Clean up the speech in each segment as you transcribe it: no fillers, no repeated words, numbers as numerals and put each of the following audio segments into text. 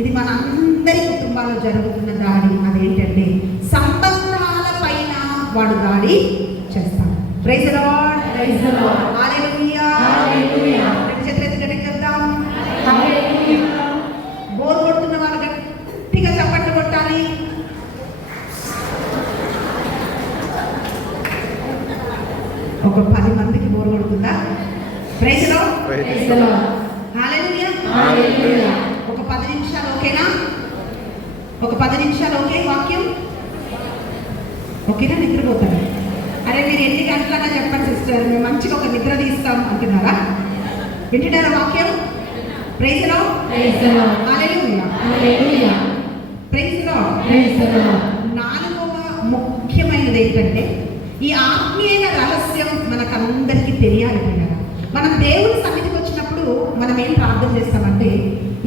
ఇది మన అందరి కుటుంబాల్లో జరుగుతున్న దాడి. అదేంటంటే సంబంధాల పైన వాడు దాడి చేస్తాడు. Praise the Lord, praise the Lord, hallelujah, hallelujah. చేతులెత్తి చెప్దాం హల్లెలూయా. బోర్ కొడుతున్న వాళ్ళు గట్టిగా చప్పట్లు కొట్టాలి. ఒక 10 మందికి బోర్ కొడుతుందా? Praise the Lord, praise the Lord, hallelujah, hallelujah. ఒక 10 నిమిషాలు ఓకేనా? ఒక 10 నిమిషాలు ఓకే? వాక్యం ఓకేనా? నిద్రపోతారు. అరే మీరు ఎన్ని గంటలన్నా చెప్పండి సిస్టర్, మేము మంచిగా ఒక నిద్ర తీస్తాం అంటున్నారా? వింటున్నారా వాక్యం? Praise the Lord, praise the Lord, hallelujah, hallelujah. Praise the Lord. Praise the Lord. 4వ ముఖ్యమైనది ఏంటంటే ఈ ఆత్మీయ రహస్యం మనకందరికీ తెలియాలి. పిల్లలు, మనం దేవుని సన్నిధికి వచ్చినప్పుడు మనం ఏం ప్రార్థన చేస్తామంటే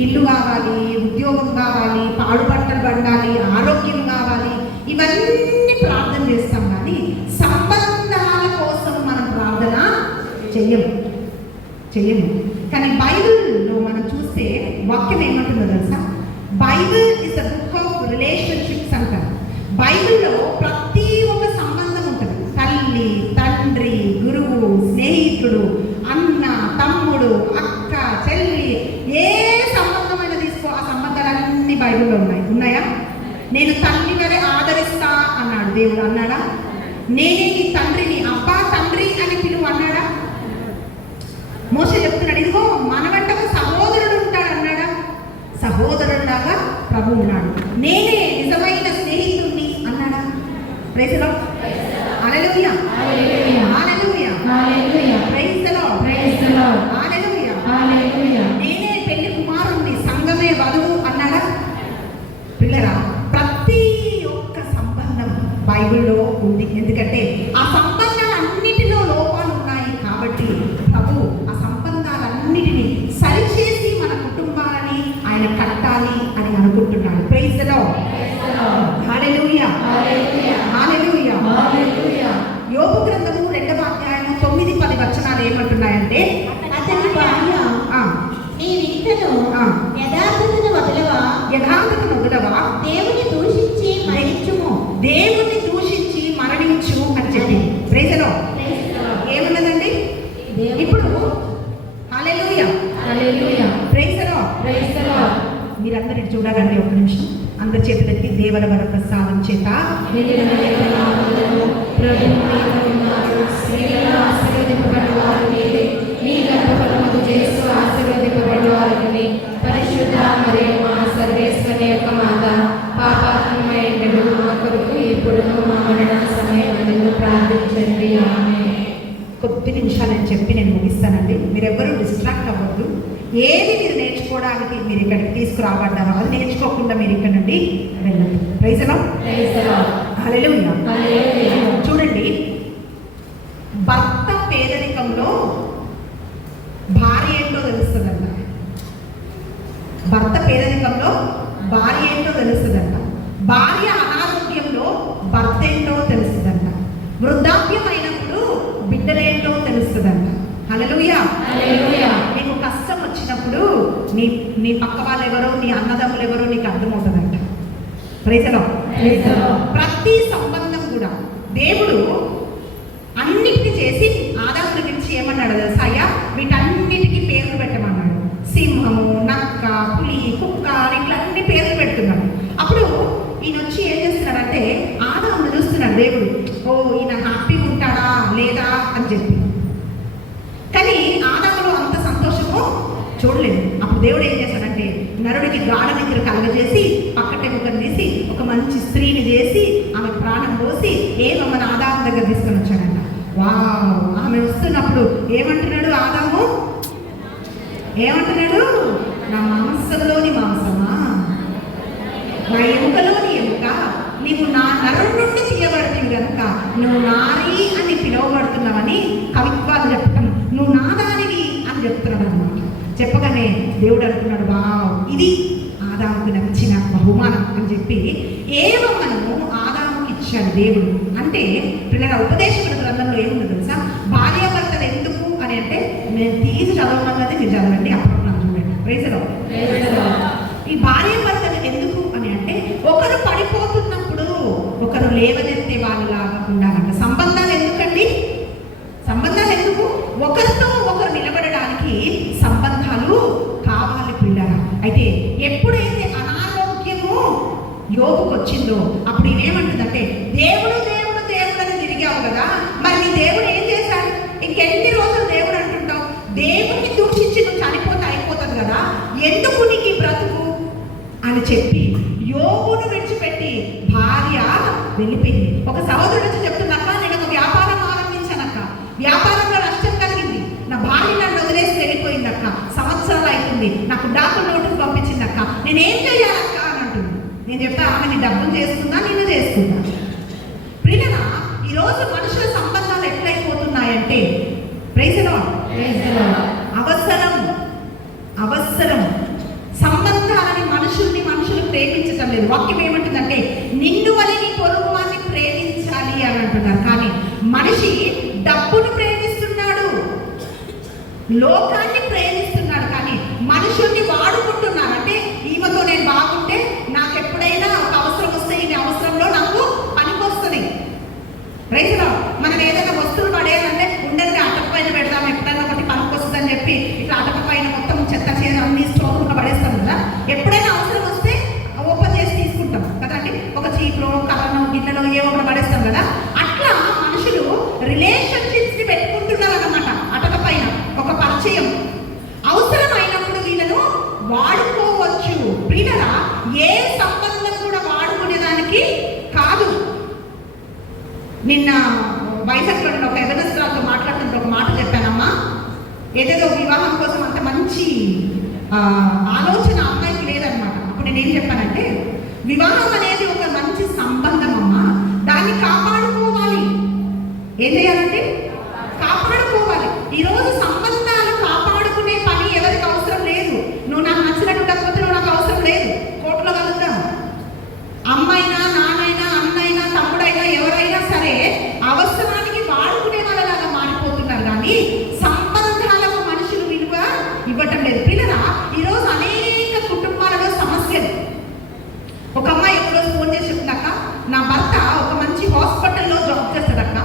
ఇల్లు కావాలి, ఉద్యోగం కావాలి, పాడు బట్టలు పడాలి, ఆరోగ్యం కావాలి, ఇవన్నీ ప్రార్థన చేస్తాం. కానీ సంబంధాల కోసం మనం ప్రార్థన చెయ్యము. కానీ బైబిల్లో మనం చూస్తే వాక్యం ఏమంటుందో తెలుసా? Bible is the book of relationships అంటారు. బైబిల్లో ప్రతి ఒక్క సంబంధం ఉంటుంది. తల్లి, తండ్రి, గురువు, స్నేహితుడు, అన్న, తమ్ముడు, అక్క, చెల్లి, ఏ సంబంధమైనా తీసుకో, ఆ సంబంధాలన్నీ బైబిల్లో ఉన్నాయా? నేను తల్లి వలె ఆదరిస్తా అన్నాడు దేవుడు. అన్నాడా? నేనే నీ తండ్రిని, అబ్బా తండ్రి అని పిలువు అన్నాడా? మోషే చెప్తున్నాడు, ఇదిగో మన వెంట సహోదరుడు ఉంటాడు అన్నాడా? సహోదరులాగా ప్రభు ఉన్నాడు. నేనే నిజమైన స్నేహితుడిని అన్నాడా? Praise the Lord, hallelujah, hallelujah, hallelujah, hallelujah. Praise the Lord, praise the Lord, hallelujah, hallelujah. నేనే పెళ్లి కుమారుణ్ణి, సంఘమే వధువు అన్నాడా? పిల్లరా, ప్రతి ఒక్క సంబంధం బైబిల్లో ఉంది. ఎందుకంటే ఆ సంబంధాలన్నిటిలో లోపాలు ఉన్నాయి. కాబట్టి ప్రభు ఆ సంబంధాలన్నిటినీ సరిచేసి మన కుటుంబాలని ఆయన కట్టాలి అని అనుకుంటున్నాడు. Praise the Lord, hallelujah, hallelujah, hallelujah, హల్లెలూయా. యోబు గ్రంథము 2వ అధ్యాయము 9-10 వచనాలు ఏమంటున్నాయంటే అతని భార్య ఆ, నీ వింతను ఆ. యథార్థతను వదలవా, యథార్థతను వదలవా, దేవుని దూషించి మరణించుము. దేవుణ్ణి దూషించి మరణించు అని చెప్పి. ప్రైజ్ ది లార్డ్, ఏమన్నదండి ఇప్పుడు? Hallelujah, hallelujah, praise the Lord. Praise the Lord. మీరందరూ చూడాలండి, ఒక నిమిషం అందరి చేతులెత్తి దేవర వర ప్రసాదం చేత ప్రభు మీద ఉన్నారు. స్త్రీలలో ఆశీర్వదింపబడినవారు మీరే, నీ గర్భఫలముకు యేసు ఆశీర్వదింపబడినవారుని. పరిశుద్ధ మరియమ్మ సర్వేశ్వరి యొక్క మాత, పాపాత్మయుడు మా కొరకు ఇప్పుడును మా మరణ సమయమందు ప్రార్థించండి. ఆమేన్. కొద్ది నిమిషాలు అని చెప్పి నేను ముగిస్తానండి. మీరెవ్వరూ డిస్ట్రాక్ట్ అవ్వద్దు. ఏది మీరు నేర్చుకోవడానికి మీరు ఇక్కడికి తీసుకురాబడ్డారో అది నేర్చుకోకుండా మీరు ఇక్కడ నుండి వెళ్ళండి. Praise the Lord, praise the Lord, hallelujah. Hallelujah. చూడండి, భర్త పేదరికంలో భార్య ఏంటో తెలుస్తుందంట. భర్త పేదరికంలో భార్య ఏంటో తెలుస్తుందంట. భార్య అనారోగ్యంలో భర్త ఏంటో తెలుస్తుందంట. వృద్ధాప్యం అయినప్పుడు బిడ్డలేంటో తెలుస్తుందంట. హల్లెలూయా, హల్లెలూయా. నీకు కష్టం వచ్చినప్పుడు నీ పక్క వాళ్ళు ఎవరో, నీ అన్నదమ్ములు ఎవరో నీకు అర్థమవుతుందంట. Praise the Lord, praise the Lord. ప్రతి సంబంధం కూడా దేవుడు అన్నిటిని చేసి ఆదాముని గురించి ఏమన్నాడు తెలుసా? అయ్యా వీటన్నిటికీ పేర్లు పెట్టమన్నాడు. సింహము, నక్క, పులి, కుక్క అని ఇట్లా అన్ని పేర్లు పెడుతున్నాడు. అప్పుడు ఈయన వచ్చి ఏం చేస్తున్నాడంటే ఆదాముని చూస్తున్నాడు దేవుడు. ఓ ఈయన హ్యాపీగా ఉంటాడా లేదా అని చెప్పి. కానీ ఆదాములో అంత సంతోషము చూడలేదు. అప్పుడు దేవుడు ఏం చేశాడంటే నరుడికి గాఢ నిద్ర కలగజేసి పక్కటెముకను తీసి ఒక మంచి స్త్రీని చేసి ఆమె ప్రాణం పోసి ఏమమ్మని ఆదాము దగ్గర తీసుకొని వచ్చాడంట. వావ్! ఆమె వస్తున్నప్పుడు ఏమంటున్నాడు ఆదాము? ఏమంటున్నాడు? నా మాంసంలోని మాంసమా, నా ఎముకలోని ఎముక, నీవు నా నరుడి నుండి తీయబడుతుంది కనుక నువ్వు నారీ అని పిలువబడుతున్నావని కవిత్వాలు చెప్పటం, నువ్వు నాదానివి అని చెప్తున్నాడు అనమాట. చెప్పగానే దేవుడు అనుకున్నాడు, వావ్ ఇది ఆదాముకు నచ్చిన బహుమానం అని చెప్పి ఏమమ్మను ఆదాముకి ఇచ్చాడు దేవుడు. అంటే పిల్లల ఉపదేశకుల గ్రంథంలో ఏముంది తెలుసా? భార్యాభర్తలు ఎందుకు అని అంటే నేను తీసి చదవమన్నది మీరు చదవండి, అప్పుడు నాకు చూడండి. Praise the Lord. ఈ భార్య భర్తలు ఎందుకు అని అంటే ఒకరు పడిపోతున్నప్పుడు ఒకరు లేవనెత్తే వాళ్ళలాగా ఉండాలంట. సంబంధాలు ఎందుకండి? సంబంధాలు ఎందుకు? ఒకరితో ఒకరు నిలబడడానికి సంబంధాలు కావాలి పిల్లరా. అయితే ఎప్పుడైతే అనారోగ్యము యోగుకు వచ్చిందో అప్పుడు ఏమంటుందంటే, దేవుడు దేవుడు దేవుడు అని తిరిగావు కదా, మరి నీ దేవుడు ఏం చేశాడు? ఇంకెన్ని రోజులు దేవుడు అంటుంటావు? దేవుడిని దూషించి నువ్వు చనిపోతే అయిపోతుంది కదా, ఎందుకు నీకు ఈ బ్రతుకు అని చెప్పి యోగును విడిచిపెట్టి భార్య వెళ్ళిపోయింది. ఒక సహోదరుడు వచ్చి చెప్తున్నాక, నేను ఒక వ్యాపారం ఆరంభించానక్క, వ్యాపారంలో నష్టం కలిగింది, నా భార్య నన్ను వదిలేసి వెళ్ళిపోయిందక్క, సంవత్సరాలు అవుతుంది, నాకు డాక్టర్ నోటీస్ పంపించిందక్క, నేనేం చేయాలక్క అని అంటుంది. నేను చెప్పా, ఆమె నీ డబ్బులు చేసుకుందా, నిన్ను చేసుకుందా? ప్రియనా, ఈరోజు మనుషుల సంబంధాలు ఎట్లయిపోతున్నాయంటే, ప్రైజ్ ది లార్డ్, అవసరం అవసరం సంబంధాలని మనుషులు ప్రేమించటం లేదు. వాక్యం ఏమంటుందంటే, నిన్ను వలె నీ పొరుగు వారిని ప్రేమించాలి అని అంటున్నారు. కానీ మనిషి డబ్బును ప్రేమిస్తున్నాడు, లోకాన్ని ప్రేమిస్తున్నాడు, కానీ మనుషుల్ని వాడుకుంటున్నారు. అంటే ఈమెతో నేను బాగుంటే నాకు ఎప్పుడైనా ఒక అవసరం వస్తే ఈ అవసరంలో నాకు పనికొస్తుంది. రైతులో మనం ఏదైనా వస్తువులు పడేయాలంటే ఉండండి అటక పైన పెడదాం, ఎప్పుడైనా ఒకటి పనికొస్తుందని చెప్పి ఇట్లా అటక పైన మొత్తం చెత్త చేసి అన్ని స్టోర్లో పడేస్తాం కదా. ఎప్పుడైనా అవసరం వస్తే ఓపెన్ చేసి తీసుకుంటాం కదండి, ఒక చీపులో కర్రనో గిన్నెలో ఏవో ఒకటి పడేస్తాం కదా. అట్లా మనుషులు రిలేషన్షిప్స్ ని పెట్టుకుంటున్నారు అన్నమాట. అటక పైన ఒక పరిచయం అవసరం అయినప్పుడు వీళ్ళను వాడుకోవచ్చు. ప్రియరా, ఏ సంబంధం కూడా వాడుకునేదానికి కాదు. నిన్న వైజాగ్లో ఒక ఎవరిస్ట్రాతో మాట్లాడుతుంటే ఒక మాట చెప్పానమ్మా, ఏదేదో వివాహం కోసం అంత మంచి ఆలోచన అమ్మాయికి లేదనమాట. అప్పుడు నేనేం చెప్పానంటే, వివాహం అనేది ఒక మంచి సంబంధం అమ్మా, దాన్ని కాపాడుకోవాలి. ఏం చేయాలంటే కాపాడుకోవాలి. ఈరోజు సంబంధాలు కాపాడుకునే పని ఎవరికి అవసరం లేదు. నువ్వు నాకు నచ్చినట్టు ఉండకపోతే నువ్వు నాకు అవసరం లేదు, కోర్టులో కలుద్దాం. అమ్మైనా నాన్నైనా అన్నైనా తమ్ముడైనా ఎవరైనా సరే అవసరానికి వాడుకునే వాళ్ళలాగా మారిపోతున్నారు, కానీ సంబంధాలకు మనుషులు విలువ ఇవ్వటం లేదు. పిల్లరా, ఈరోజు అనేక కుటుంబాలలో సమస్యలు. ఒక అమ్మాయి ఒకరోజు ఫోన్ చేసి చెప్తున్నాక, నా భర్త ఒక మంచి హాస్పిటల్లో జాబ్ చేస్తాడక్క,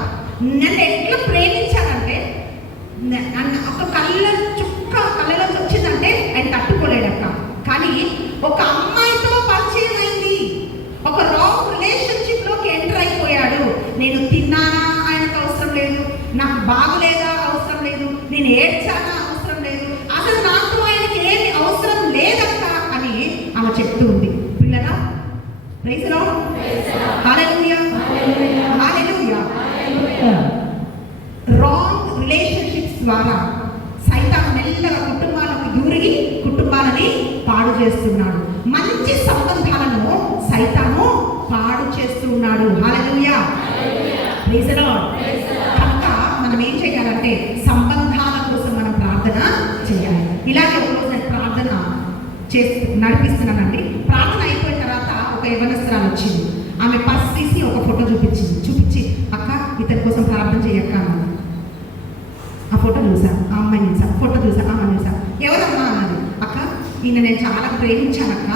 నన్ను ఎట్లా ప్రేమించాడంటే ఒక కళ్ళలో వచ్చిందంటే ఆయన తట్టుకోలేడక్క. కానీ ఒక అమ్మాయితో పరిచయం అయింది, ఒక రాంగ్ రిలేషన్షిప్ లోకి ఎంటర్ అయిపోయాడు. నేను తిన్నానా ఆయనకు అవసరం లేదు, నాకు బాగలేదా అవసరం లేదు, నేను ఏడ్చానా అవసరం లేదు, అసలు నాకు ఆయనకి ఏమి అవసరం లేదక్క అని ఆమె చెప్తూ ఉంది. పిల్లరా, praise the Lord, hallelujah, hallelujah. Wrong relationships ద్వారా సైతాను మెల్లగా కుటుంబాలకు దూరిగి కుటుంబాలని పాడు చేస్తున్నాడు. మంచి సంబంధాలను సైతాను పాడు చేస్తున్నాడు. హల్లెలూయా, ప్రైజ్ ది లార్డ్. కనుక మనం ఏం చేయాలంటే సంబంధాల కోసం మనం ప్రార్థన చేయాలి. ఇలాగే ఒకరోజు నేను ప్రార్థన నడిపిస్తున్నానండి. ప్రార్థన అయిపోయిన తర్వాత ఒక యవనస్తురాలు వచ్చింది. ఆమె పర్స్ తీసి ఒక ఫోటో చూపించి అక్క ఇతని కోసం ప్రార్థన చేయక్క అన్నది. ఆ ఫోటో చూసా, ఆ అమ్మాయిని చూసా, ఫోటో చూసా, ఆ అమ్మాయిని చూసా. ఎవరమ్మా అన్నది. అక్క ఈయన నేను చాలా ప్రేమించానక్క.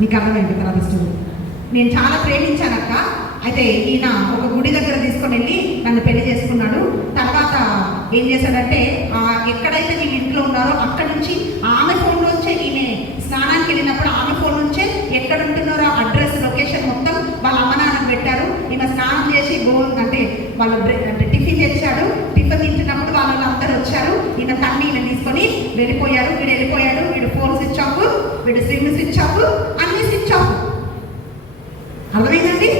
మీకు అర్థమైంది తర్వాత స్టోరీ. నేను చాలా ప్రేమించానక్క, అయితే ఈయన ఒక గుడి దగ్గర తీసుకొని వెళ్ళి నన్ను పెళ్లి చేసుకున్నాడు. తర్వాత ఏం చేశాడంటే, ఎక్కడైతే నేను ఇంట్లో ఉన్నారో అక్కడ నుంచి ఆమె ఫోన్ నుంచే, ఈమె స్నానానికి వెళ్ళినప్పుడు ఆమె ఫోన్ నుంచే ఎక్కడ ఉంటున్నారో అడ్రస్ లొకేషన్ మొత్తం వాళ్ళ అమ్మ నాన్నకు పెట్టారు. ఈమె స్నానం చేసి అంటే వాళ్ళ అంటే టిఫిన్ తెచ్చాడు. టిఫిన్ తింటున్నప్పుడు వాళ్ళందరూ వచ్చారు. ఈయన తన్ని ఈయన తీసుకొని వెళ్ళిపోయారు. వీడు వెళ్ళిపోయాడు. వీడు ఫోన్ స్విచ్ ఆఫ్, వీడు సిమ్ స్విచ్ ఆఫ్, అన్ని స్విచ్ ఆఫ్. అర్థమైందండి?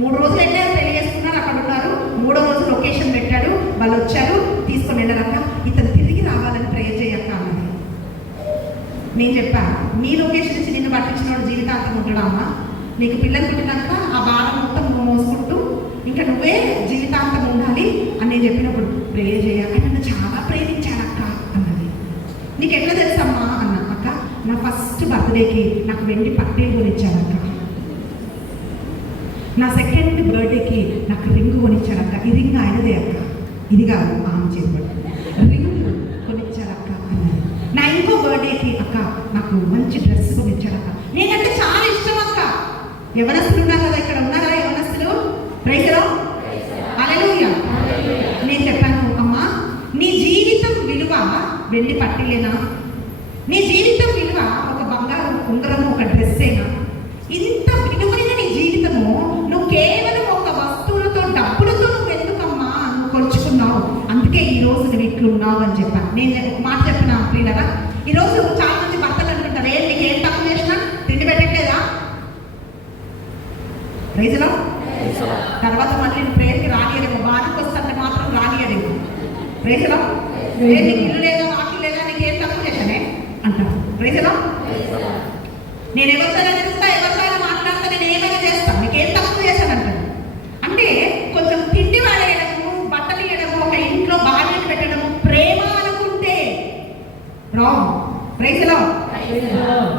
3 రోజులు వెళ్ళారు, పెళ్లి చేసుకున్నారు, అక్కడ ఉన్నారు. 3వ రోజు లొకేషన్ పెట్టాడు, వాళ్ళు వచ్చారు, తీసుకొని వెళ్ళారక్క. ఇతను తిరిగి రావాలని ట్రై చేయక్క అన్నది. నేను చెప్పాను, నీ లొకేషన్ నుంచి నిన్ను పట్టించిన వాడు జీవితాంతం ఉంటాడా అమ్మా? నీకు పిల్లలు పుట్టినాక ఆ భారం మొత్తం మోసుకుంటూ ఇంకా నువ్వే జీవితాంతం ఉండాలి అని నేను చెప్పినప్పుడు ప్రే చేయాలి. నన్ను చాలా ప్రేమించానక్క అన్నది. నీకు ఎట్లా తెలుసమ్మా అన్న. అక్క నా ఫస్ట్ బర్త్డేకి నాకు వెండి పట్టేలు కొనిచ్చాడక్క, నా సెకండ్ బర్త్డేకి నాకు రింగ్ కొనిచ్చాడక్క. ఈ రింగ్ ఆయనదే అక్క, ఇది కాదు ఆమె చేతి రింగ్ కొనిచ్చాడక్క అన్నది. నా ఇంకో బర్త్డేకి అక్క నాకు మంచి డ్రెస్ కొనిచ్చాడు అక్క, నేనంటే చాలా ఇష్టం అక్క. యవనస్తులు ఉన్నారు కదా, ఇక్కడ ఉన్నారా యవనస్తులు? ప్రైజ్లో హల్లెలూయా. నేను చెప్పాను, అమ్మా నీ జీవితం విలువ వెండి పట్టిలేనా? నీ జీవితం విలువ ఒక బంగారం ఉంగరము, ఒక డ్రెస్సేనా? ఇంత విలువైన నీ జీవితము నువ్వు కేవలం ఒక వస్తువులతో, డబ్బులతో నువ్వు ఎందుకమ్మా నువ్వు కొలుచుకున్నావు? అందుకే ఈ రోజు నువ్వు ఇట్లున్నావు అని చెప్పాను. నేను ఒక మాట చెప్పిన ప్రియులరా, ఈరోజు చాలా మంది భర్తలు అనుకుంటారు, నీకు ఏం తక్కువ చేసినా తిండి పెట్టట్లేదా? ప్రైజ్లో తర్వాత మళ్ళీ ప్రేయర్కి రానియరేమో, బాణకు వస్తే మాత్రం రానియరేమో. ప్రైజ్లో నీకు ఇల్లు లేదా, వాకిలు లేదా, నీకు ఏం తక్కువ చేశానే అంటారు. ప్రైజ్లో నేను ఎవరితో తిరుగుతా, ఎవరితో మాట్లాడతా, నేను ఏమైనా చేస్తాను, నీకేం తక్కువ చేశానంటారు. అంటే కొంచెం తిండి వాడేయడము, బట్టలు వేయడము, ఒక ఇంట్లో భార్యను పెట్టడము ప్రేమ అనుకుంటే రాంగ్. ప్రైజ్లో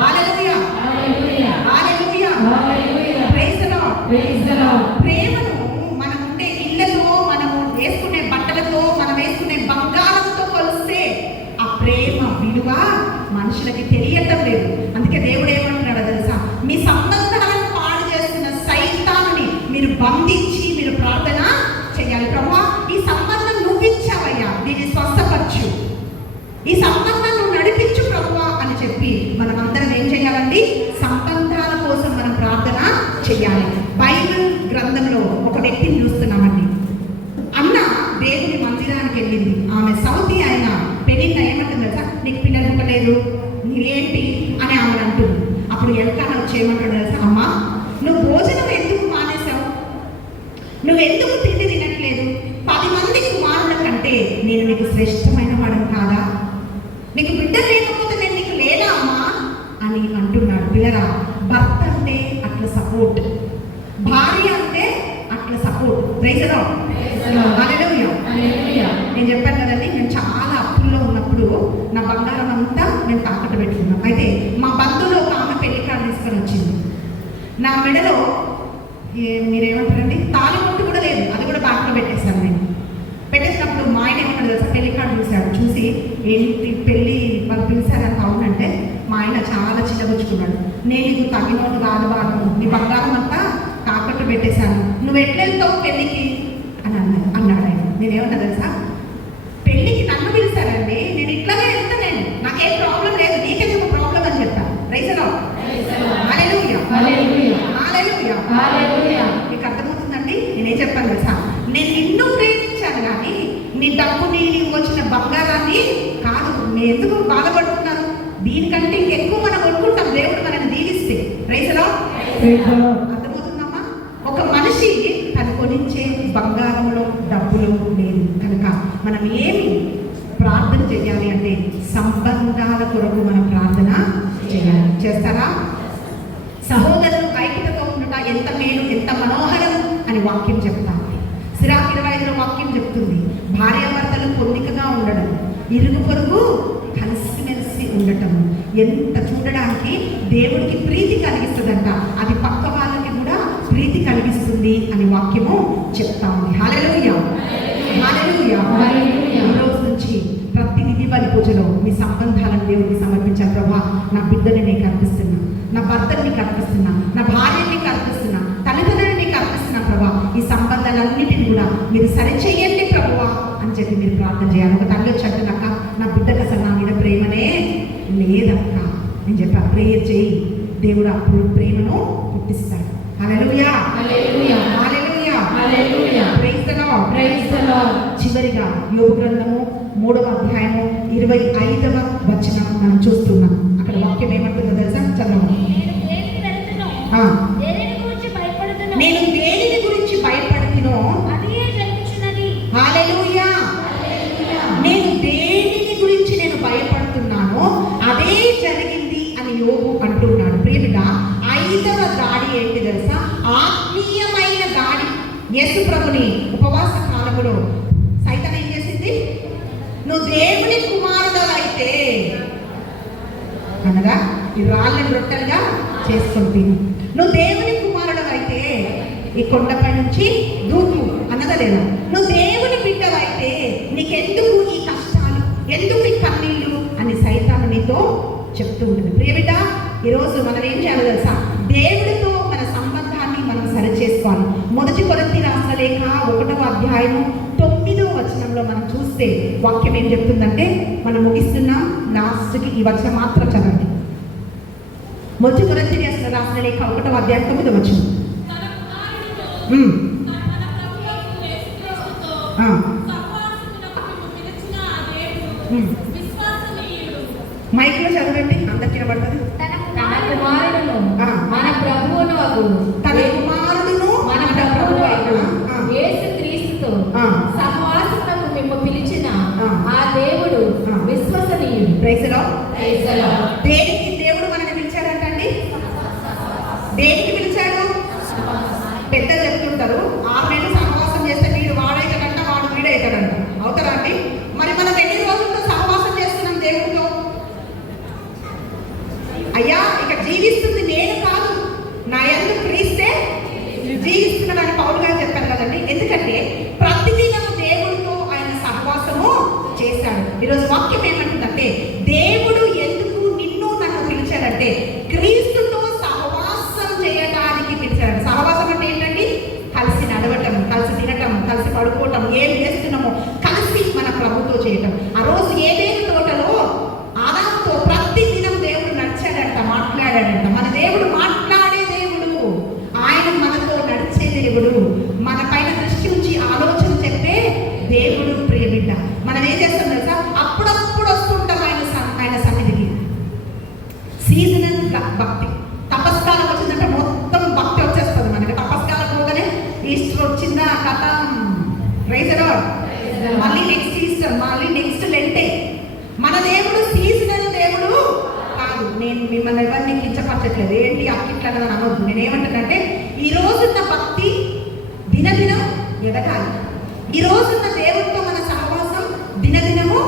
హల్లెలూయా, హల్లెలూయా, ప్రైజ్లో. ప్రేమను మనం ఉండే ఇళ్ళతో, మనము వేసుకునే బట్టలతో, మనం వేసుకునే బంగారంతో కొలిస్తే ఆ ప్రేమ విలువ మనుషులకి తెలియటం లేదు. అందుకే దేవుడు ఏమంటున్నాడో తెలుసా? మీ సంబంధాలను పాడు చేస్తున్న సైతాన్ని మీరు బంధించి మీరు ప్రార్థన చేయాలి. ప్రభువా ఈ సంబంధం నువ్వు ఇచ్చావయ్యా, దీన్ని స్వస్థపరచు, ఈ సంబంధం నువ్వు నడిపించు ప్రభువా అని చెప్పి మనం అందరం ఏం చేయాలండి? సంబంధాల కోసం మనం ప్రార్థన చేయాలి. బైబిల్ గ్రంథంలో ఒక వ్యక్తిని చూస్తున్నామండి. అన్న దేవుని మందిరానికి వెళ్ళింది. ఆమె సౌతి ఆయన పెళ్ళిన ఏమంటుంది తెలుసా? నీకు పిల్లలు పుట్టలేదు, నీవేంటి అని ఆమె అంటుంది. అప్పుడు ఎల్కానా వచ్చి ఏమంటాడు తెలుసా? అమ్మా నువ్వు భోజనం ఎందుకు మానేశావు? నువ్వు ఎందుకు తిండి తినట్లేదు? 10 మంది కుమారుల కంటే నేను నీకు శ్రేష్టమైన వాడను కాదా? నీకు బిడ్డ లేకపోతే నేను నీకు లేదా అమ్మా అని అంటున్నాడు. పిల్లరా, భర్త అంటే అట్లా సపోర్ట్, భార్య అంటే అట్లా సపోర్ట్. ప్రైజ్లో హల్లెలూయా. నేను చెప్పాను కదండి, నేను చాలా అప్పుల్లో ఉన్నప్పుడు నా బంగారం అంతా నేను తాకట్టు పెట్టుకున్నాను. అయితే మా బంధువులు ఒక ఆమె పెళ్లి కార్డు తీసుకొని వచ్చింది. నా మెడలో మీరేమంటారండి, తాళిబొట్టు కూడా లేదు, అది కూడా బ్యాంక్లో పెట్టేశాను. నేను పెట్టేసినప్పుడు మా ఆయన ఏమంటారు తెలుసా? పెళ్లి కార్డు చూశాడు, చూసి ఏంటి పెళ్ళి వాళ్ళు పిలిచారంత అవునంటే మా ఆయన చాలా చిన్నగుచ్చుకున్నాడు. నేను ఇది తగినోడు కాదు బాను, నీ బంగారం అంతా తాకట్టు పెట్టేశాను, నువ్వు ఎట్లెళ్తావు పెళ్ళికి అని అన్నాడు ఆయన. నేనేమన్నా తెలుసా? పెళ్ళికి నన్ను పిలిచారండి, నేను ఇట్లాగే వెళ్తా, నేను నాకేం ప్రాబ్లం లేదు, నీకెందుకు ప్రాబ్లం అని చెప్తాను. ప్రైజ్లో హల్లెలూయా, హల్లెలూయా. మీకు అర్థమవుతుందండి? నేనేం చెప్పాను తెలుసా? నేను నిన్ను ప్రేమించాను కానీ నీ డబ్బుని, నీకు వచ్చిన బంగారాన్ని కాదు. నేను ఎందుకు బాధపడుతున్నాను? దీనికంటే ఇంకెక్కువ మనం కొనుక్కుంటాం దేవుడు మనల్ని దీవిస్తే. ప్రైజ్లో అర్థమవుతుందమ్మా? ఒక మనిషి తను కొనిచ్చే బంగారంలో డబ్బులు లేదు కనుక మనం ఏమి ప్రార్థన చేయాలి అంటే సంబంధాల కొరకు మనం ప్రార్థన చేయాలి. చేస్తారా? సహోదరులు ఐక్యతతో ఉండట ఎంత మేలు, ఎంత మనోహరం అని వాక్యం చెప్తాను. సిరాకు 25లో వాక్యం చెప్తుంది, భార్యాభర్తలు పొందికగా ఉండడం, ఇరుగు పొరుగు కలిసిమెలిసి ఉండటం ఎంత చూడడానికి దేవుడికి ప్రీతి కలిగిస్తుందంట. అది పక్క వాళ్ళకి కూడా ప్రీతి కలిగిస్తుంది అని వాక్యము చెప్తా ఉంది. హల్లెలూయా, హల్లెలూయా. ఈ రోజు నుంచి ప్రతి బలి పూజలో మీ సంబంధాలను దేవుడికి సమర్పించాలి. ప్రభా నా బిడ్డని నీకు అర్పిస్తున్నా, నా భర్తని నీకు అర్పిస్తున్నా, నా భార్యని నీకు అర్పిస్తున్నా, తల్లిదండ్రులని నీకు అర్పిస్తున్నా ప్రభా. ఈ సంబంధాలన్నిటిని కూడా మీరు సరిచేయండి ప్రభువా అని చెప్పి మీరు ప్రార్థన చేయాలి. ఒక తల్లి వచ్చి అంటున్నాక నా బిడ్డకు అసలు నా మీద ప్రేమనే లేదక్క అని చెప్పి ఆ ప్రేయర్ చేయి, దేవుడు అప్పుడు ప్రేమను పుట్టిస్తాడు. Hallelujah, hallelujah, hallelujah, hallelujah. Praise the Lord, praise the Lord. చివరిగా యోబు గ్రంథము 3వ అధ్యాయము 25వ వచనం మనం చూస్తున్నాం. అక్కడ వాక్యం ఏమంటుందో తెలుసా? చదవండి. నేను దేనిని గురించి భయపడుతున్నో హల్లెలూయా, నేను దేనిని గురించి నేను భయపడుతున్నానో అదే జరిగింది అని యోబు అంటున్నాడు. ప్రియమిగా 5వ దాడి ఏంటి తెలుసా? ఆత్మీయమైన దాడి. యేసు ప్రభుని ఉపవాస కాలములో సైతాన్ ఏం చేసింది? నువ్వు దేవుని కుమారుడు అయితే అనగా ఈ రాళ్ళని రొట్టెలుగా చేసుకుంటే, నువ్వు దేవుని కుమారుడు అయితే ఈ కొండపై నుంచి దూకు అన్నదా లేదా? నువ్వు దేవుని బిడ్డవైతే నీకెందుకు ఈ కష్టాలు, ఎందుకు ఈ కన్నీళ్ళు అని సైతాను చెప్తూ ఉంటుంది. ప్రియబిడ్డ, ఈరోజు మనం ఏం చేయాలో తెలుసా? దేవుడితో మన సంబంధాన్ని మనం సరిచేసుకోవాలి. 1 కొరింథీ రాసిన లేఖ 1వ అధ్యాయము 9వ వచనంలో మనం చూస్తే వాక్యం ఏం చెప్తుందంటే, మనం ముగిస్తున్నాం, లాస్ట్కి ఈ వచనం మాత్రం చదవండి. 1 కొరింథీ రాసిన లేఖ 1వ అధ్యాయం 9వ వచనం. మైక్లో చదవండి, అందరికి వినబడుతుంది. తన కుమారుడును మన ప్రభువునకు తన కుమారుడును మన ప్రభువు యేసుక్రీస్తుతో సహవాసమునకు మిమ్ము పిలిచిన ఆ దేవుడు విశ్వసనీయుడు. Praise the Lord. Praise the Lord. దేనికి దేవుడు మనల్ని పిలిచాడంటండి? దేనికి పిలిచాడు? పెద్ద చెప్తుంటారు 6 నెలలు సహవాసం చేస్తే వీడు వాడైతాడంట, వాడు వీడైతాడంట. అవుతారా అండి? మరి మనం ఎన్ని రోజులతో సహవాసం చేస్తున్నాం దేవుడితో? అయ్యా, ఇక జీవిస్తుంది నేను కాదు, నా యందు క్రీస్తే జీవిస్తున్నాడని పౌలు గారు చెప్పారు కదండి. ఎందుకంటే ప్రతిదినం దేవుడితో ఆయన సహవాసము చేశాడు. ఈరోజు వాక్యం ఏమంటుందంటే, దేవుడు ఎందుకు నిన్ను నన్ను పిలిచాడంటే క్రీస్తుతో సహవాసం చేయడానికి పిలిచాడు. సహవాసం అంటే ఏంటండి? కలిసి నడవటం, కలిసి తినటం, కలిసి పడుకోవటం, ఏం చేస్తున్నామో కలిసి మన ప్రభుతో చేయటం. ఆ రోజు ఏదేని తోటలో ఆదాముతో ప్రతిదినం దేవుడు నడిచాడంట, మాట్లాడాడంట. మన దేవుడు మాట్లాడే దేవుడు, ఆయన మనతో నడిచే దేవుడు, మన పైన దృష్టి ఉంచి ఆలోచన చెప్పే దేవుడు. ప్రియబిడ్డ, మనం ఏం చేస్తాం తెలుసా? అప్పుడప్పుడు వస్తుంటాం ఆయన సన్నిధికి. సీజనల్ భక్తి. తపస్కాలం వచ్చిందంటే మొత్తం భక్తి వచ్చేస్తుంది మనకి. తపస్కాలం పోగానే ఈస్టర్ వచ్చిందా, కథ, ప్రైజ్ ది లార్డ్. మళ్ళీ నెక్స్ట్ ఈస్టర్, మళ్ళీ నెక్స్ట్ లెంటే. మన దేవుడు సీజనల్ దేవుడు కాదు. నేను మిమ్మల్ని ఎవరిని కించపరచట్లేదు, ఏంటి అక్కిట్లా అని అనవద్దు. నేను ఏమంటానంటే, ఈ రోజున్న భక్తి దినదినం ఎదగాలి. ఈ రోజున్న దేవుడితో మన సహవాసం దినదినము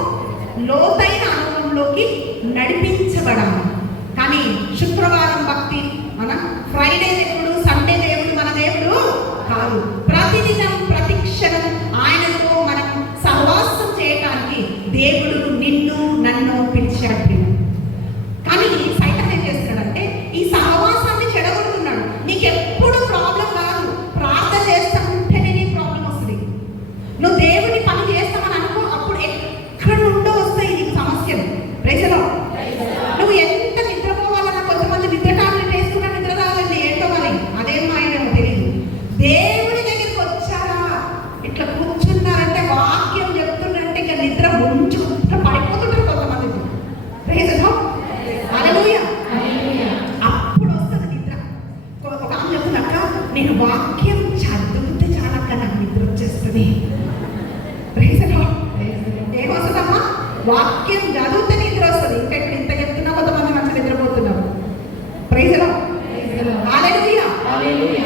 లోతైన అనుభవంలోకి నడిపించబడాలి. కానీ శుక్రవారం భక్తి, మన ఫ్రైడే దేవుడు, సండే దేవుడు మన దేవుడు కాదు. ప్రతిదినం ప్రతి క్షణం ఆయనతో మనం సహవాసం చేయటానికి దేవుడు నిన్ను నన్ను పిలిచాడు. కానీ సైతాన్ ఏం చేస్తున్నాడంటే ఈ సహవాసాన్ని చెడగొడుతున్నాడు. నీకు ఎప్పుడు ప్రాబ్లం కాదు, ప్రార్థన చేస్తామంటేనే నీ ప్రాబ్లం వస్తుంది. నువ్వు దేవుని పని చేస్తామని అనుకో, అప్పుడు ఎక్కడ నుండో వస్తాయి నీకు సమస్యలు. Praise the Lord. నువ్వు ఎంత నిద్రపోవాలన్నా కొంతమంది నిద్ర టాబ్లెట్ వేసుకున్నా నిద్ర రాదండి, ఏంటో మరి అదేం మాయమేమో తెలియదు. దేవుని దగ్గరికి వచ్చారా, ఇట్లా కూర్చున్నారంటే వాక్యం చెప్తుందంటే ఇక నిద్ర ముంచుకుంటూ పడిపోతుంటారు కొంతమంది. Praise the Lord. హల్లెలూయా. అప్పుడు వస్తుంది నిద్ర. ఒక ఆమె చెప్తుందక్క, నేను వాక్యం చదివితే చాలక్క నాకు నిద్ర వచ్చేస్తుంది. Praise the Lord. ఏమొస్తుందమ్మా? వాక్యం చదివితే నిద్ర వస్తుంది. ఇంకా ఇక్కడ ఇంత చెప్తున్నా కొంతమంది మంచి నిద్రపోతున్నారు. Praise the Lord. Hallelujah. Hallelujah.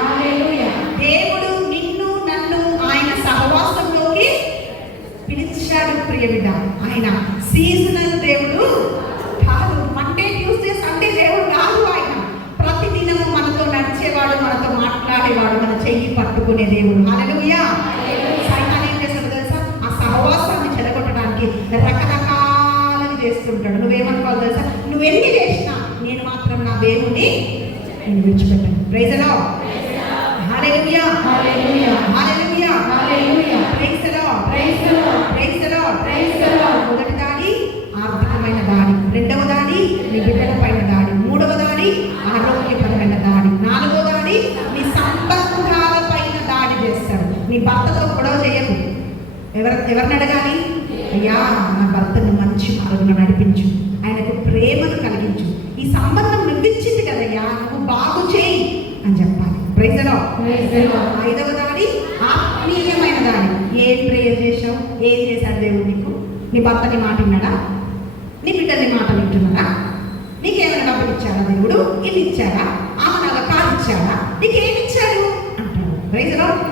Hallelujah. దేవుడు నిన్ను నన్ను ఆయన సహవాసంలోకి పిలిచాడు. ప్రియబిడ్డ, ఆయన సీజనల్ దేవుడు కాదు. మండే ట్యూస్డే సండే దేవుడు కాదు. ఆయన ప్రతిదినము మనతో నడిచేవాడు, మనతో మాట్లాడేవాడు, మన చెయ్యి పట్టుకునే దేవుడు. హల్లెలూయా. సైతాన్ ఏం చేస్తాడు తెలుసా? ఆ సహవాసాన్ని చెడగొట్టడానికి రకరకాలుగా చేస్తుంటాడు. నువ్వేమనుకోవాలి తెలుసా? నువ్వెన్ని చేసినా నేను మాత్రం నా దేవుని నేను విడిచిపెట్టాను. Praise the Lord. Hallelujah. Hallelujah. Hallelujah. Hallelujah. Praise the Lord. Praise the Lord. Praise the Lord. Praise the Lord. మొదటి దాడి ఆర్థికమైన దాడి, రెండవ దాడి నీ బిడ్డల పైన దాడి, మూడవ దాడి ఆరోగ్యపరమైన దాడి, నాలుగవ దాడి నీ సంబంధాల పైన దాడి చేస్తాడు. నీ భర్తతో గొడవ చేయకు. ఎవరిని అడగాలి? అయ్యా, నా భర్తను మంచి మార్గంలో నడిపించు, ఆయనకు ప్రేమను కలిగించు, ఈ సంబంధం నువ్విచ్చింది కదయ్యా, నువ్వు బాగు చేయి అని చెప్పాలి. Praise the Lord. ఐదవ దాడి ఆత్మీయమైన దాడి. ఏం ప్రేయర్ చేశావు? ఏం చేశాడు దేవుడు నీకు? నీ భర్తని మాట విన్నాడా? నీ బిడ్డని మాట వింటున్నాడా? నీకేమైనా డబ్బులు ఇచ్చాడా దేవుడు? ఇల్లు ఇచ్చాడా? ఆమె నాకు కాదు ఇచ్చాడా? నీకేమి ఇచ్చాడు అంటాడు. Praise the Lord.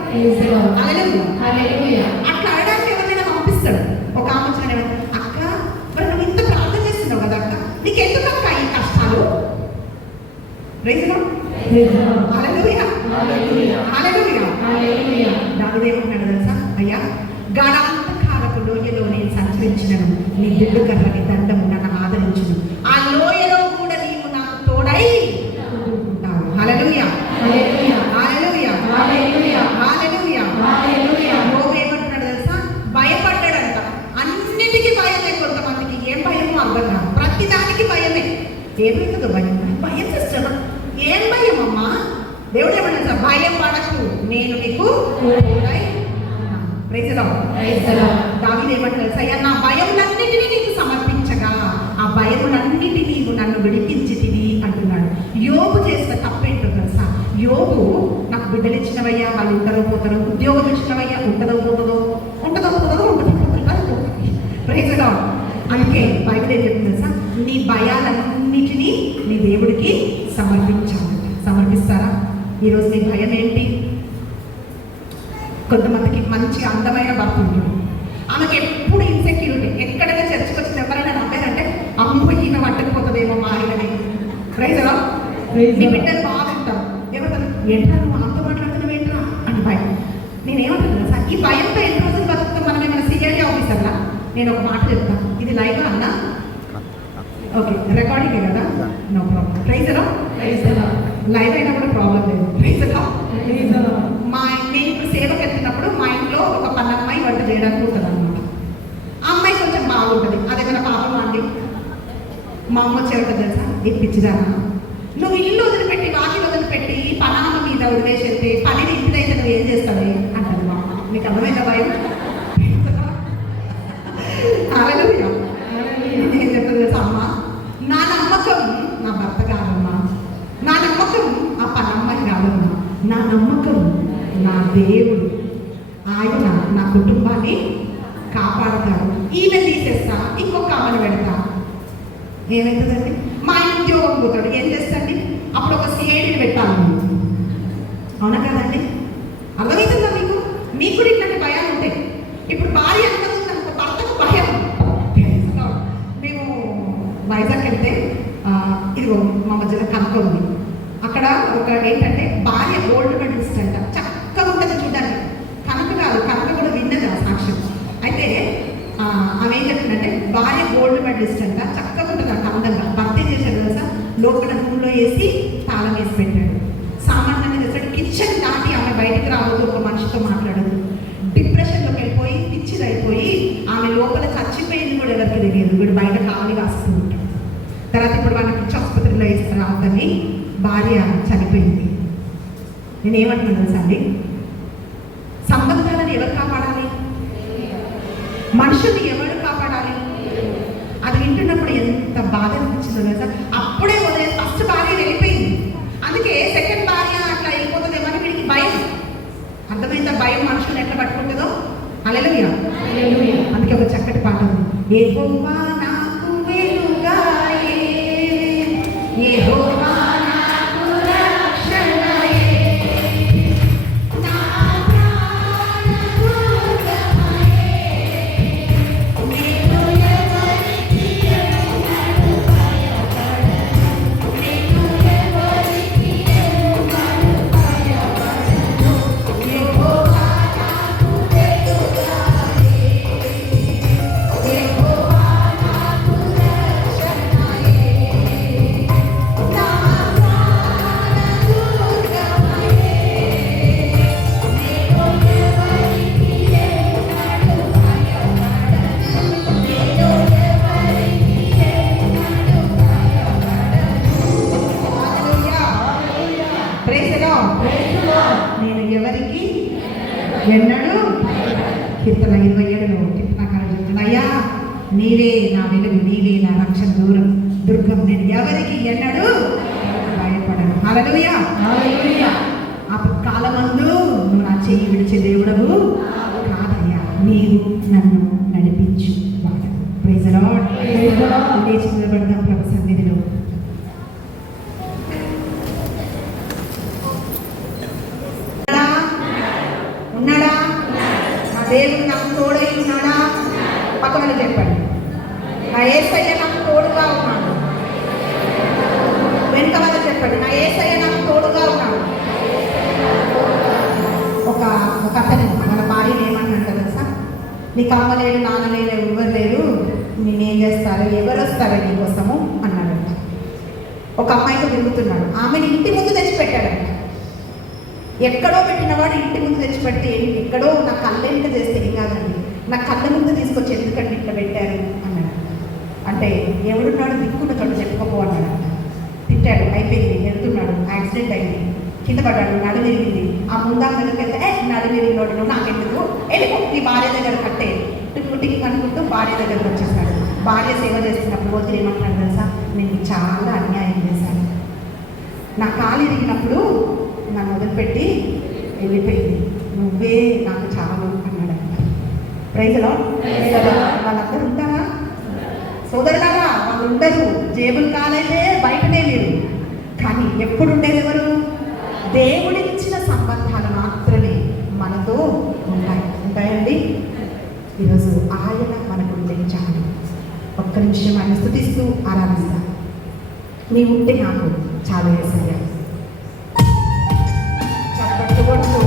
హల్లెలూయా. అట్లా అడగడానికి ఎవరైనా పంపిస్తాడు. ఒక ఆమె వచ్చిన అక్క, మరి నువ్వు ఇంత ప్రార్థన చేస్తున్నావు కదా అక్క, నీకెందుకు అక్క ఈ కష్టాలు? Praise the Lord. Hallelujah. Hallelujah. దావీదు ఏమంటున్నాడు తెలుసా? అయ్యా, గాఢాంధకారపు లోయలో నేను సంచరించినను నీ దిడ్డు కర్రని దండము నన్ను ఏమవుతుందో భయం? భయం సిస్టర్, ఏం భయం అమ్మా? దేవుడు ఏమన్నా సార్, భయం పడకు, నేను నీకు తోడై ఉన్నాను. Praise the Lord. Praise the Lord. దావీదు ఏమంటారు? సయ్యా నా భయములన్నిటినీ నీకు సమర్పించగా ఆ భయములన్నిటినీ నీవు నన్ను విడిపించితివి అంటున్నాడు. యోబు చేసిన తప్పేంటో తెలుసా? యోబు నాకు బిడ్డలు ఇచ్చినవయ్యా, వాళ్ళు ఉంటారో పోతారో, ఉద్యోగం ఇచ్చినవయ్యా, ఉంటుందో పోతుందో, ప్రైజ్ ది లార్డ్. అందుకే బైబిల్ ఏం చెప్తుంది తెలుసా? నీ భయాలన్నిటినీ నీ దేవుడికి సమర్పించాలి. సమర్పిస్తారా? ఈరోజు నీ భయం ఏంటి? కొంతమందికి మంచి అందమైన భర్త ఉంటుంది, ఆమెకి ఎప్పుడు ఇన్సెక్యూరిటీ. ఎక్కడైనా చర్చకు వచ్చిన ఎవరైనా నమ్మారంటే అమ్మ ఈమె పట్టకపోతుందేమో మా ఆయనని. Praise the Lord. నీ బిడ్డలు బాగుంటారు, ఏమంటారు? ఏంట్రా నువ్వు అంత మాట్లాడుతున్నావు ఏంట్రా అని భయం. నేనేమంటాను సార్, ఈ భయంతో ఎన్ని రోజులు బతుకుతాం మనం? ఏమైనా సిఐడి ఆఫీసర్లా? నేను ఒక మాట చెప్తాను, ఇది లైవ్ అన్నా ఓకే, రికార్డింగే కదా, no problem. Praise the Lord. Praise the Lord. Live అయినా కూడా ప్రాబ్లం లేదు. Praise the Lord. Praise the Lord. నేను ఇప్పుడు సేవకు వెళ్తున్నప్పుడు మా ఇంట్లో ఒక పన్నమ్మాయి వంట చేయడానికి ఉంటుంది అనమాట. ఆ అమ్మాయి కొంచెం బాగుంటుంది, అదేమైనా పాపం అండి. మా అమ్మ వచ్చేట తెలుసా, ఏ పిచ్చిదానా, నువ్వు ఇల్లు వదిలిపెట్టి వాకిలు వదిలిపెట్టి పనామ మీద వదిలేసేస్తే పని ఇంటిదైతే నువ్వు ఏం చేస్తావే అంటారు మా అమ్మ. నీకు అర్థమైందా భయం? హల్లెలూయా. నేను చెప్తుంది తెలుసా, అమ్మ నా నమ్మకం నా భర్త కాదమ్మా, నా నమ్మకం ఆ పనమ్మాయి కాదమ్మా, నా నమ్మకం నా దేవుడు. ఆయన నా కుటుంబాన్ని కాపాడుతాడు. ఈమె తీసేస్తా, ఇంకొక ఆమెను పెడతా, ఏమవుతుందండి? మా ఆయన ఉద్యోగం పోతాడు, ఏం చేస్తండి? అప్పుడు ఒక సిఐడిని పెట్టాలి. అవునా కదండి? అర్థమవుతుందా మీకు? మీకు కూడా ఇట్లాంటి భయాలు ఉంటాయి. ఇప్పుడు భార్య అనుకుంటున్నాను, భర్తకు భయం. మేము వైజాగ్ వెళ్తే ఇదిగో మా మధ్యలో కనక ఉంది. అక్కడ ఒక ఏంటంటే భార్య గోల్డ్ మెడలిస్ట్ అంట, చక్కగా ఉంటుంది చూడడానికి. కనక కాదు, కనక కూడా విన్నది ఆ సాక్ష్యం. అయితే ఆమె ఏం చెప్తుందంటే, భార్య గోల్డ్ మెడలిస్ట్ అంట, చక్కగా ఉంటుంది అంట, అందంగా. భర్త ఏం చేశాడు తెలుసా? లోపల రూమ్లో వేసి తాళం వేసి పెట్టాడు, సామాన్యాన్ని తెచ్చాడు. కిచెన్ దాటి ఆమె బయటకు రావద్దు, ఒక మనిషితో మాట్లాడదు. డిప్రెషన్లోకి వెళ్ళిపోయి పిచ్చిది అయిపోయి ఆమె లోపల చచ్చిపోయింది కూడా ఎవరికి తెలియదు. వీడు బయట కావాలి కాస్తూ ఉంటాడు. తర్వాత ఇప్పుడు వాళ్ళకి పిచ్చి ఆసుపత్రిలో వేస్తారు అతన్ని, భార్య చనిపోయింది. నేనేమంటున్నాను తెలుసా అండి, సంబంధాలను ఎవరు కాపాడాలి? మనుషుల్ని ఎవరు కాపాడాలి? అది వింటున్నప్పుడు ఎంత బాధ అనిపించిందో తెలుసా? అప్పుడే వదిలేదు, ఫస్ట్ భార్య వెళ్ళిపోయింది, అందుకే సెకండ్ భార్య అట్లా వెళ్ళిపోతుందేమో అని వీడికి భయం. అర్థమైందా? భయం మనుషులను ఎట్లా పట్టుకుంటుందో. హల్లెలూయా. హల్లెలూయా. అందుకే ఒక చక్కటి పాట ఉంది, యెహోవా నాకు వెలుగాయే, యెహోవా నాకు రక్షణయే, నా ప్రాణ దుర్గమయే, నేను ఎవరికి ఎన్నడూ భయపడను, నేను ఎవరికి ఎన్నడూ భయపడను, యెహోవా నాకు వెలుగాయే, యెహోవా నాకు రక్షణయే, నా ప్రాణ దుర్గమయే, నేను ఎవరికి ఎన్నడూ భయపడను, నేను ఎవరికి ఎన్నడూ భయపడను. Hallelujah. Praise the Lord. Praise the Lord. నేను ఎవరికి ఎన్నడూ కీర్తన 27లో కీర్తనకారుడు చెప్తున్నా, అయ్యా నీవే నా వెలుగు, నీవే నా రక్షణ దుర్గం, నేను ఎవరికి ఎన్నడూ భయపడను. హల్లెలూయా. హల్లెలూయా. ఆ కాలమందు నువ్వు నా చెయ్యి విడిచే దేవుడవు కాదయ్యా, నీవు నన్ను నడిపించు వాడు. Praise the Lord. Praise the Lord. లేచి నిలబడదాం ప్రభు సన్నిధిలో. ఉన్నాడా? నా దేవుడు నాకు తోడై ఉన్నాడా? పక్కన చెప్పండి, నా యేసయ్య నాకు తోడుగా ఉన్నాడు. వెనుక వల్ల చెప్పండి, నా యేసయ్య నాకు తోడుగా ఉన్నాడు. ఒక అతను మన భార్యను ఏమన్నాడు తెలుసా? నీకు అమ్మ లేడు, నాన్న లేడు, ఎవరు లేరు, నేనేం చేస్తారు, ఎవరు వస్తారో నీకోసము అన్నాడంట. ఒక అమ్మాయితో తిరుగుతున్నాడు, ఆమెను ఇంటి ముందు తెచ్చిపెట్టాడంట. ఎక్కడో పెట్టినవాడు ఇంటి ముందు తెచ్చిపెడితే ఎక్కడో నా కళ్ళెంట చేస్తే ఏం కాదండి, నా కళ్ళ ముందు తీసుకొచ్చి ఎందుకంటే ఇట్లా పెట్టారు అన్నాడు. అంటే ఎవడున్నాడు దిక్కున్న చోట చెప్పుకోపో అన్నాడంట. పుట్టాడు, అయిపోయింది, వెళ్తున్నాడు, యాక్సిడెంట్ అయింది, కింద పడ్డాడు, నడు విరిగింది. ఆ ముందా దగ్గరికి వెళ్తే నడు విరిగినోడు నువ్వు నాకెందుకు, వెళ్ళిపో నీ భార్య దగ్గర కట్టే టిక్ అనుకుంటూ భార్య దగ్గరకు వచ్చేసాడు. భార్య సేవ చేస్తున్నప్పుడు వదిలి ఏమంటాడు తెలుసా, నేను నీకు చాలా అన్యాయం చేశాను, నా కాలు ఇరిగినప్పుడు నన్ను వదిలిపెట్టి వెళ్ళిపోయింది, నువ్వే నాకు చాలు అన్నాడు. ప్రైజ్లో వాళ్ళందరూ ఉంటారా సోదరులారా? వాళ్ళు ఉండరు, జేబులు కాలైతే బయటనే లేరు. కానీ ఎప్పుడు ఉండేది ఎవరు? దేవుడిచ్చిన సంబంధాలు మాత్రమే మనతో ఉంటాయండి. ఈరోజు ఆయన మనకు చాలు. ఒక్క నిమిషం ఆయన స్తుతిస్తూ ఆరాధిస్తా. నీ ఉంటే నాకు చాలా వేసాయ చప్పట్లు కొడుతూ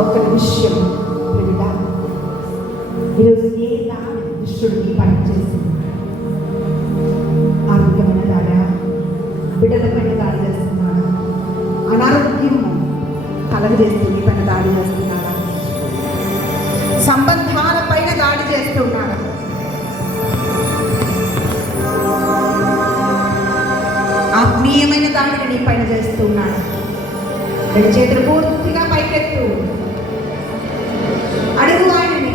ఒక్క నిమిషం ప్రియుడా, ఈరోజు ఏ దాడి దుష్టుడు నీ పని చేస్తుంది? ఆరోగ్యమైన దాడా, బిడ్డల పైన దాడి చేస్తున్నాడా? అనారోగ్యం కలగజేస్తూ నీ పైన దాడి చేస్తున్నాడా? సంబంధాల పైన దాడి చేస్తున్నాడా? ఆత్మీయమైన దాడిని నీ పైన చేస్తున్నాడు. రెండు చేతులు పూర్తిగా పైకెత్తు, అడుగు ఆయనని,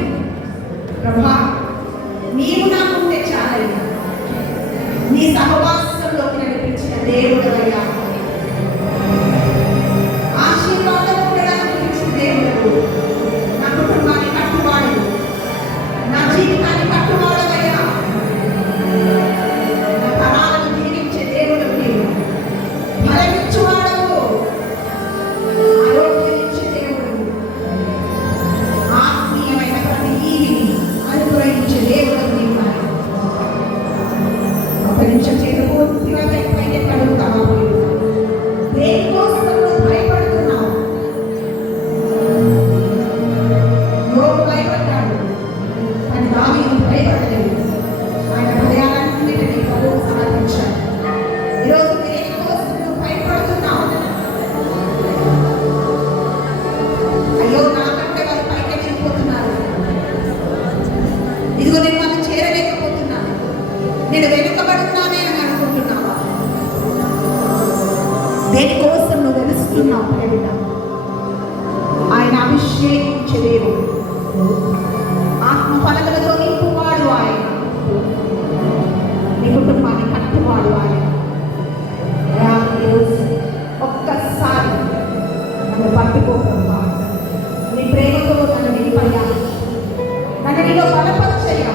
ప్రభా నీవు నాకుంటే చాలయ్యా, నీ సహవాసంలోకి నడిపించిన దేవుడవయ్యా, ఆశీర్వాదం ఉండడానికి ఇచ్చిన దేవుడు, నా కుటుంబాన్ని కట్టువాడు, నా జీవితాన్ని కట్టువాడవయ్యా, నా తరాలను దీవించే దేవుడు నీవు, బలమిచ్చువాడవు, ఆరోగ్యం ఇచ్చే దేవుడు, ఆత్మీయమైన ప్రతి ఈవిని అనుగ్రహించే దేవుడు నీవు. ఒక నిమిషం చేతులు పూర్తిగా పైకి కడుగుతావా? దేనికోసం నువ్వు భయపడుతున్నావు? యోబు భయపడ్డాడు, కానీ దావీదు భయపడలేదు. ఆయన హృదయాలన్నిటినీ ప్రభువుకు సమర్పించాడు. ఈరోజు దేనికోసం నువ్వు భయపడుతున్నావు? అయ్యో నాకంటే వారు పైకి వెళ్ళిపోతున్నారు, ఇదిగో నేను వాళ్ళు చేరలేకపోతున్నాను, నేను వెనుకబడుతున్నానే అని అనుకుంటున్నావా? దేనికోసం నువ్వు వెలుస్తున్నావు? ప్రియబిడ్డ, ఆయన అభిషేకించే దేవుడు, ఆత్మ ఫలములతో నింపువాడు ఆయన, నీ కుటుంబాన్ని కట్టువాడు ఆయన. ఈరోజు ఒక్కసారి నన్ను పట్టుకోకుండా నీ ప్రేమతో నన్ను నింపయ్యా, నన్ను నీలో బలపరచయ్యా,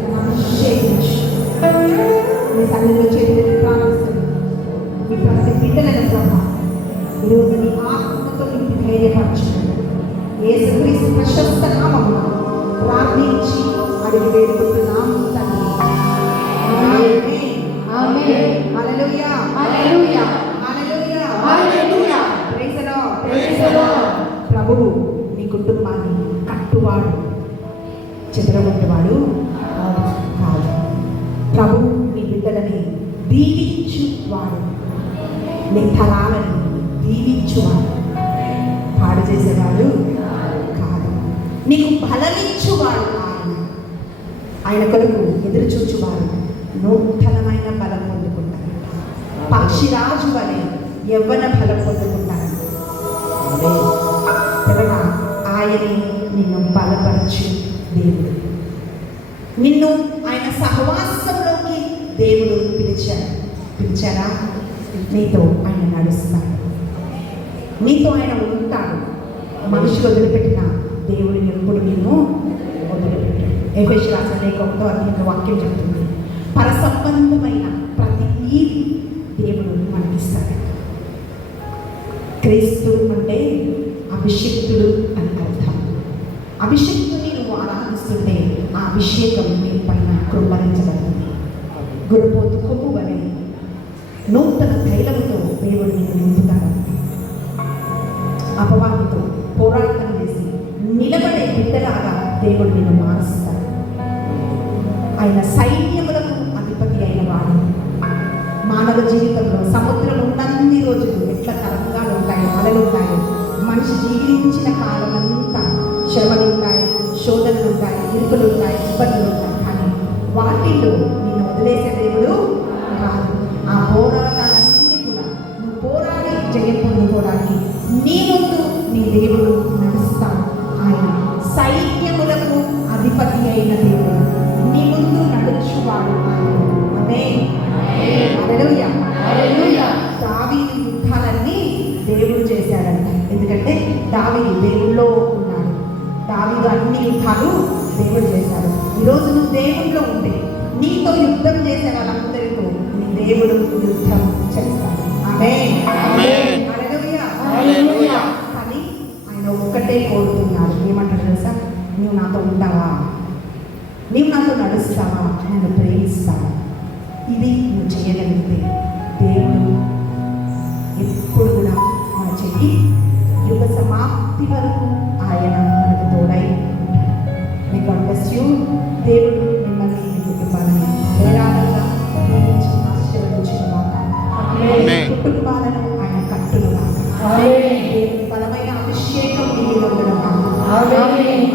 నన్ను అభిషేకించు. నీ సన్నిధిలో చేతులు ప్రారంభిస్తుంది నీ ప్రతి బిడ్డలను ప్రభా, ఈరోజు నీ ఆత్మతో నింపి ధైర్యపరచుకున్నాడు. యేసుక్రీస్తు ప్రశస్త నామమున ప్రార్థించి అడిగి వేడుకుంటున్నాము తండ్రి. Amen. Amen. Hallelujah. Hallelujah. Hallelujah. Hallelujah. Praise the Lord. Praise the Lord. ప్రభువు నీ కుటుంబాన్ని కట్టువాడు, చెదరగొట్టువాడు కాదు. ప్రభువు నీ బిడ్డలని దీవించువాడు, నీ తరాలను దీవించువాడు, పాడు చేసేవాడు కాదు. నీకు బలమిచ్చువాడు ఆయన. ఆయన కొరకు ఎదురు చూచువాడు నూతనమైన బలం పొందుకుంటారు. పక్షిరాజు వలె యవ్వన బలం పొందుకుంటారు. కనుక ఆయనే నిన్ను బలపరచు దేవుడు. నిన్ను ఆయన సహవాసంలోకి దేవుడు పిలిచారా? నీతో ఆయన నడుస్తాడు, నీతో ఆయన ఉంటాడు. మనుషులు వదిలిపెట్టిన దేవుడు ఎప్పుడు నిన్ను వదిలిపెట్టాడు. ఎఫెసీయులకు రాసిన లేఖ 1వ అధ్యాయంలో వాక్యం చెప్తుంది, పరసంబంధమైన ప్రతి ఈవి దేవుడు మనకిస్తాడు. క్రీస్తు అంటే అభిషిక్తుడు అని అర్థం. అభిషిక్తుని నువ్వు ఆరాధిస్తుంటే ఆ అభిషేకం నీ పైన కృంభరించబడుతుంది. గురుపోతు కొమ్ము వలె నూతన తైలముతో దేవుడు నిన్ను నింపుతాడు. అపవాదితో పోరాటం చేసి నిలబడే బిడ్డలాగా దేవుడు నిన్ను మారుస్తాడు. ఆయన సైన్యములకు అధిపతి అయిన వాడు. మానవ జీవితంలో సముద్రం ఉన్నన్ని రోజులు ఎట్లా తరంగాలు ఉంటాయో, అలలు ఉంటాయో, మనిషి జీవించిన కాలం అంతా శ్రమలు ఉంటాయి, శోధనలు ఉంటాయి, ఇరుకులు ఉంటాయి, ఇబ్బందులు ఉంటాయి. కానీ వాటిల్లో నిన్ను వదిలేసే దేవుడు కాదు. ఆ పోరాటాలన్నీ కూడా నువ్వు పోరాడి జయం పొందుకోవడానికి నీ ముందు నీ దేవుడు నడుస్తాడు. ఆయన సైన్యములకు అధిపతి అయిన దేవుడు, నీ ముందు నడుచువాడు ఆయన. ఆమేన్. హల్లెలూయా. హల్లెలూయా. దావీదు యుద్ధాలన్నీ దేవుడు చేశాడంట. ఎందుకంటే దావీదు దేవుల్లో ఉన్నాడు. దావీదు అన్ని యుద్ధాలు దేవుడు చేశాడు. ఈరోజు నువ్వు దేవుల్లో ఉంటే నీతో యుద్ధం చేసే వాళ్ళందరితో నీ దేవుడు యుద్ధం చేస్తాడు. ఆమేన్. ఆమేన్. హల్లెలూయా. హల్లెలూయా. కానీ ఆయన ఒక్కటే కోరుతున్నాడు. ఏమంటాడు తెలుసా? నువ్వు నాతో ఉంటావా, నీవు నాతో నడుస్తావా, నన్ను ప్రేమిస్తావా? ఇది నువ్వు చేయగలిగితే దేవుడు ఎప్పుడు కూడా మన చెయ్యి యుగ సమాప్తి సమాప్తి వరకు ఆయన మనకు తోడై మీ గాడ్ బ్లెస్ యూ. దేవుడు మిమ్మల్ని మీ కుటుంబాలను వేలాగా దీవించి ఆశీర్వదించుగాక. ఆమేన్. కుటుంబాలను ఆయన కట్టునుగాక. దేవుని బలమైన అభిషేకం మీ మీద ఉండనుగాక. ఆమేన్.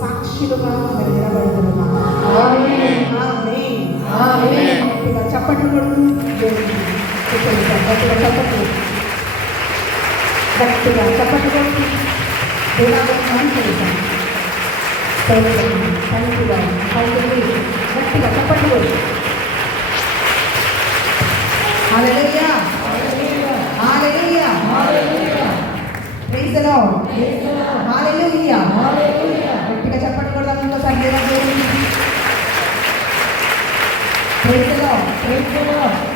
సాక్షులుగా మీరు నిలబడుతునుగాక. ఆమేన్. ఆమేన్. ఆమేన్. గట్టిగా చప్పట్లు కొడుతూ దేవుని స్తుతిద్దాం. గట్టిగా చప్పట్లు కొడుతూ దేవుని మహిమపరుద్దాం. స్తోత్రం. Thank you God. హల్లెలూయా. గట్టిగా చప్పట్లు కొడుతూ hallelujah. Hallelujah. Praise the Lord. Hallelujah. గట్టిగా చప్పట్లు కొడదాం ఇంకోసారి దేవునికి. Praise the lord.